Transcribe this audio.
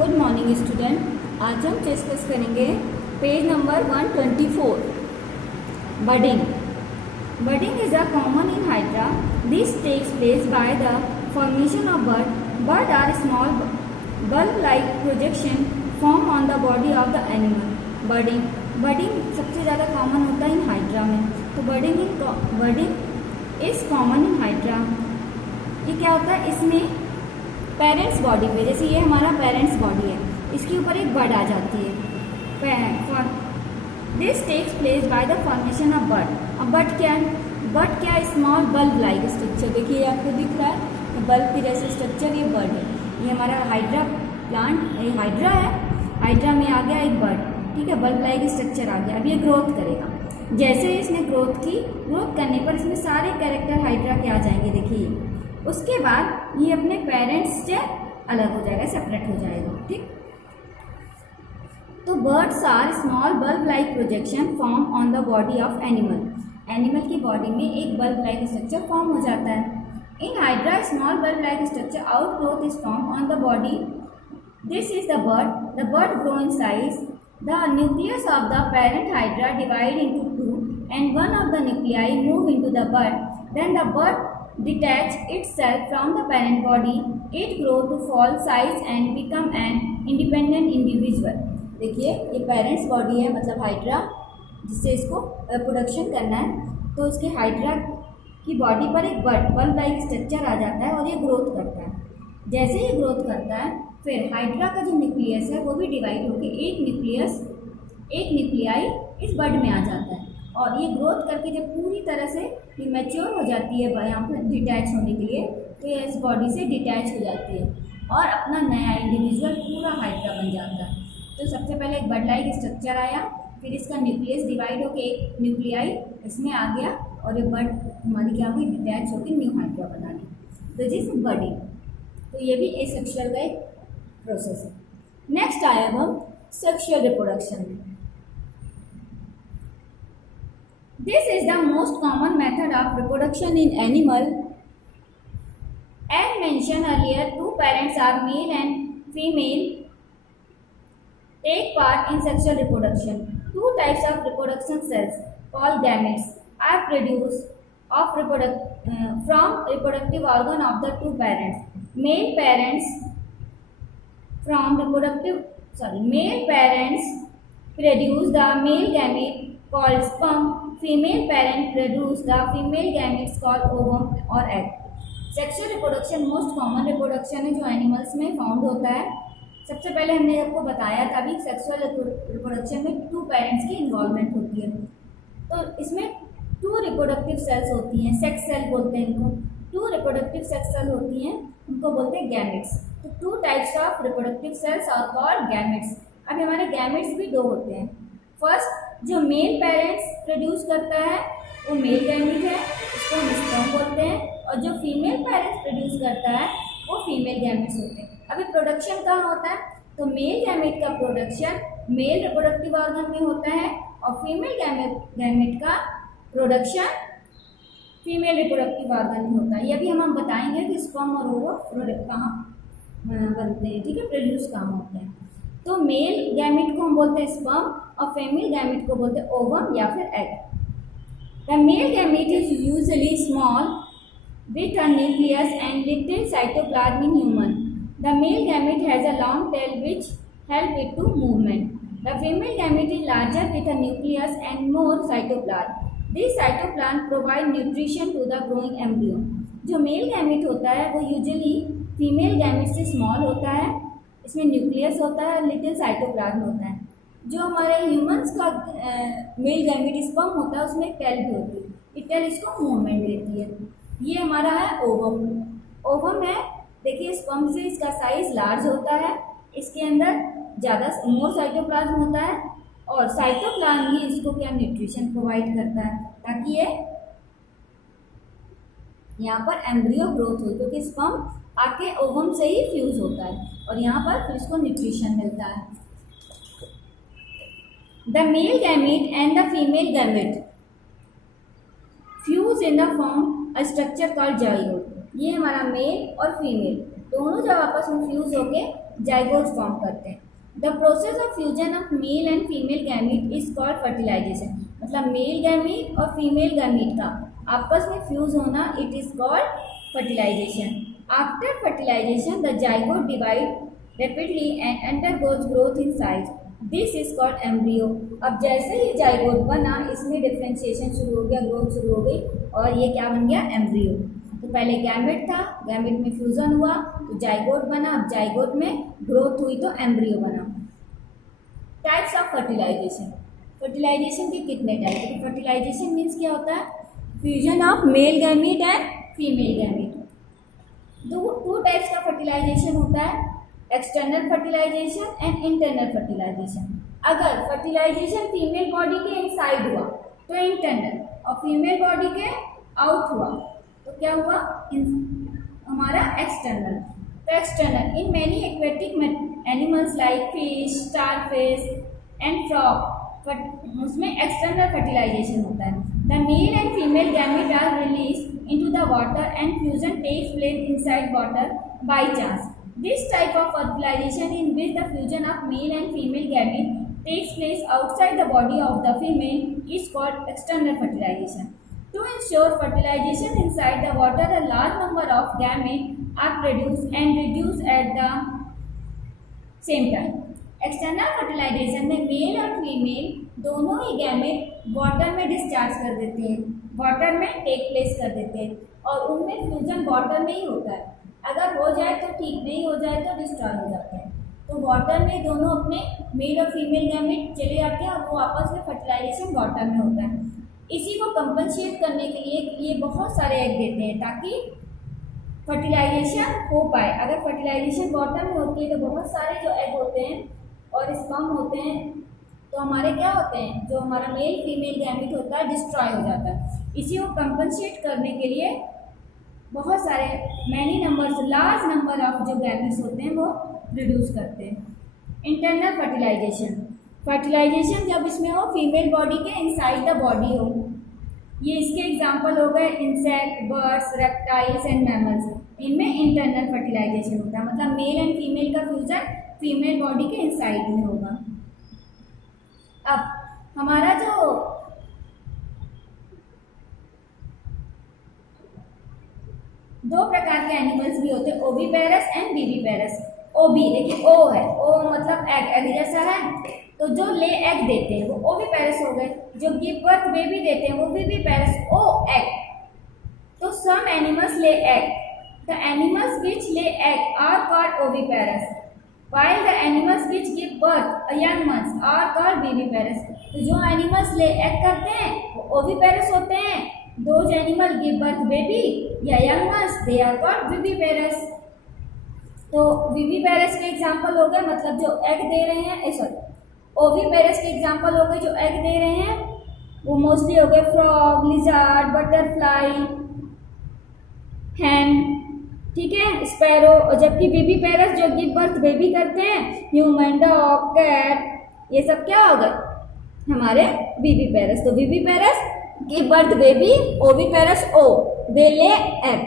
Good morning student. आज हम discuss करेंगे page number 124 budding. Budding is a common in hydra. This takes place by the formation of bud. Bud are small bulb like projection form on the body of the animal. Budding सबसे ज़्यादा common होता है in hydra में। तो budding is common in hydra. ये क्या होता है, इसमें पेरेंट्स बॉडी पे, जैसे ये हमारा पेरेंट्स बॉडी है, इसके ऊपर एक बड आ जाती है। This takes place by the formation of bud. अब बड क्या है? बड क्या है? Small bulb like structure. देखिए आपको दिख रहा है बल्ब के जैसे स्ट्रक्चर, ये बड है। ये हमारा हाइड्रा प्लांट, ये हाइड्रा है। हाइड्रा में आ गया एक बड, ठीक है, बल्ब लाइक स्ट्रक्चर आ गया। अब ये ग्रोथ करेगा। जैसे इसने ग्रोथ करने पर इसमें सारे कैरेक्टर हाइड्रा के आ जाएंगे। देखिए उसके बाद ये अपने पेरेंट्स से अलग हो जाएगा, सेपरेट हो जाएगा, ठीक। तो birds are small bulb like projection form on the body ऑफ एनिमल। एनिमल की बॉडी में एक बल्ब लाइक स्ट्रक्चर फॉर्म हो जाता है। In hydra small bulb like structure out growth is form on the body. This is the bird grow in size. The nucleus of the parent hydra divide into two and one of the nuclei move into the bird. Then the bird detach itself from the parent body. It grow to full size and become an independent individual. देखिए ये parents body है, मतलब hydra, जिससे इसको production करना है। तो इसके हाइड्रा की बॉडी पर एक बल्ब लाइक स्ट्रक्चर आ जाता है और ये ग्रोथ करता है। जैसे ये ग्रोथ करता है फिर हाइड्रा का जो न्यूक्लियस है वो भी डिवाइड होकर एक न्यूक्लियाई इस बड में आ जाता है। और ये ग्रोथ करके जब पूरी तरह से ये मैच्योर हो जाती है यहाँ पर डिटैच होने के लिए, तो ये इस बॉडी से डिटैच हो जाती है और अपना नया इंडिविजुअल पूरा हाइड्रा बन जाता है। तो सबसे पहले एक बड लाइक स्ट्रक्चर आया, फिर इसका न्यूक्लियस डिवाइड होकर एक न्यूक्लियाई इसमें आ गया और ये बड हमारी क्या हुई, डिटैच होकर न्यू हाइड्रा बना ली। तो जिस बडिंग, तो ये भी एसेक्सुअल का एक प्रोसेस है। नेक्स्ट आया हम सेक्सुअल रिप्रोडक्शन में। This is the most common method of reproduction in animal. As mentioned earlier, two parents are male and female take part in sexual reproduction. Two types of reproduction cells called gametes are produced from reproductive organ of the two parents. Male parents produce the male gamete called sperm. Female parent produce the female gametes called ovum or egg. Sexual reproduction most common reproduction है जो animals में found होता है। सबसे पहले हमने आपको बताया था भी सेक्सुअल रिप्रोडक्शन में टू पेरेंट्स की इन्वॉल्वमेंट होती है। तो इसमें टू रिप्रोडक्टिव सेल्स होती हैं, सेक्स सेल बोलते हैं इनको। टू रिप्रोडक्टिव सेक्स सेल होती हैं, उनको बोलते हैं गैमेट्स। तो two types of reproductive cells are called gametes. अब हमारे गैमेट्स भी दो होते हैं। फर्स्ट जो मेल पेरेंट्स प्रोड्यूस करता है वो मेल गैमेट है, इसको हम स्पर्म बोलते हैं। और जो फीमेल पेरेंट्स प्रोड्यूस करता है वो फीमेल गैमेट्स होते हैं। अभी प्रोडक्शन कहाँ होता है? तो मेल गैमेट का प्रोडक्शन मेल रिप्रोडक्टिव ऑर्गन में होता है और फीमेल गैमेट का प्रोडक्शन फीमेल रिप्रोडक्टिव ऑर्गन में होता है। ये भी हम बताएंगे कि स्पर्म और ओवम प्रोडक्ट कहाँ बनते हैं, ठीक है, प्रोड्यूस कहाँ होते हैं। तो मेल गैमेट को हम बोलते हैं स्पर्म और फीमेल गैमेट को बोलते हैं ओवम या फिर egg. The male gamete is usually small with a nucleus and little cytoplasm in human. The male gamete has a long tail which help it to movement. The female gamete is larger with a nucleus and more cytoplasm. This cytoplasm provide nutrition to the growing embryo. जो male gamete होता है वो usually female gamete से small होता है, इसमें nucleus होता है, लिटिल साइटोप्लाज्म होता है। जो हमारे ह्यूमंस का मेल गैमेट स्पर्म होता है उसमें टेल भी होती है, ये टेल इसको मूवमेंट देती है। ये हमारा है ओवम। ओवम है, देखिए स्पर्म से इसका साइज लार्ज होता है, इसके अंदर ज़्यादा मोर साइटोप्लाज्म होता है और साइटोप्लाज्म ही इसको क्या न्यूट्रिशन प्रोवाइड करता है ताकि ये यहाँ पर एम्ब्रियो ग्रोथ हो, क्योंकि स्पर्म आके ओवम से ही फ्यूज होता है और यहाँ पर फिर इसको न्यूट्रिशन मिलता है। The male gamete and the female gamete fuse in the form a structure called zygote. ये हमारा मेल और फीमेल दोनों जब आपस में फ्यूज होके जाइगोट फॉर्म करते हैं। The process of fusion of male and female gamete is called fertilisation. मतलब मेल गैमीट और फीमेल गैमीट का आपस में फ्यूज होना it is called fertilisation. After fertilisation the zygote divide rapidly and undergoes growth in size, this is called embryo. अब जैसे ही zygote बना इसमें डिफ्रेंशिएशन शुरू हो गया, ग्रोथ शुरू हो गई और ये क्या बन गया, एम्ब्रियो। तो पहले गैमेट था, गैमेट में फ्यूजन हुआ तो जाइगोट बना, अब जाइगोट में ग्रोथ हुई तो एम्ब्रियो बना। Types of fertilisation. फर्टिलाइजेशन के कितने टाइप है? फर्टिलाइजेशन मीन्स क्या होता है, fusion of male gamete and female gamete. Two types का फर्टिलाइजेशन होता है, external fertilisation and internal fertilisation. अगर फर्टिलाइजेशन फीमेल बॉडी के इनसाइड हुआ तो इंटरनल, और फीमेल बॉडी के आउट हुआ तो क्या हुआ, हमारा एक्सटर्नल। तो external in many aquatic animals like fish, starfish and frog, उसमें एक्सटर्नल फर्टिलाइजेशन होता है। The male and female gamete are release into the water and fusion takes place inside water by chance. This type of fertilization in which the fusion of male and female gamete takes place outside the body of the female is called external fertilization. To ensure fertilization inside the water, a large number of gametes are produced and reduced at the same time. External fertilisation में male और female दोनों ही gamete water में discharge कर देते हैं, water में take place कर देते हैं और उनमें फ्यूजन वाटर में ही होता है। अगर हो जाए तो ठीक, नहीं हो जाए तो डिस्ट्रॉय हो जाते हैं। तो वाटर में दोनों अपने मेल और फीमेल गैमेट चले जाते हैं और वो आपस में फर्टिलाइजेशन वाटर में होता है। इसी को कंपनसेट करने के लिए ये बहुत सारे एग देते हैं ताकि फर्टिलाइजेशन हो पाए। अगर फर्टिलाइजेशन वाटर में होती है तो बहुत सारे जो एग होते हैं और स्पर्म होते हैं तो हमारे क्या होते हैं, जो हमारा मेल फीमेल गैमेट होता है डिस्ट्रॉय हो जाता है। इसी को कंपनसेट करने के लिए बहुत सारे many numbers, large number of जो गैमेट्स होते हैं वो प्रोड्यूस करते हैं। इंटरनल फर्टिलाइजेशन, फर्टिलाइजेशन जब इसमें हो फीमेल बॉडी के इनसाइड द बॉडी हो। ये इसके एग्जाम्पल हो गए insect, birds, reptiles and mammals. इनमें इंटरनल फर्टिलाइजेशन होता है, मतलब मेल एंड फीमेल का फ्यूजन फीमेल बॉडी के इनसाइड में होगा। अब हमारा जो दो प्रकार के एनिमल्स भी होते हैं, ओविपेरस एंड विविपेरस। ओबी देखिए, ओ है, ओ मतलब एग, एग जैसा है, तो जो ले एग देते हैं वो ओविपेरस हो गए, जो गिव बर्थ बेबी देते हैं वो विविपेरस, ओ एग। तो some animals lay egg, the animals which lay egg are called oviparous, while the animals which give birth young ones are called viviparous। तो जो एनिमल्स ले एग करते हैं वो oviparous होते हैं, those animal give birth baby या young ones they are called viviparous। तो viviparous के एग्जाम्पल हो गए, मतलब जो एग दे रहे हैं, सॉरी ओविपेरस के एग्जाम्पल हो गए जो एग दे रहे हैं वो मोस्टली हो गए फ्रॉग, लिजार्ड, बटरफ्लाई, हैन, ठीक है, स्पैरो। और जबकि विविपेरस जो गिव बर्थ बेबी करते हैं, ह्यूमन, डॉग, कैट, ये सब क्या हो गए हमारे विविपेरस। तो viviparous give birth baby, oviparous oh, they lay egg.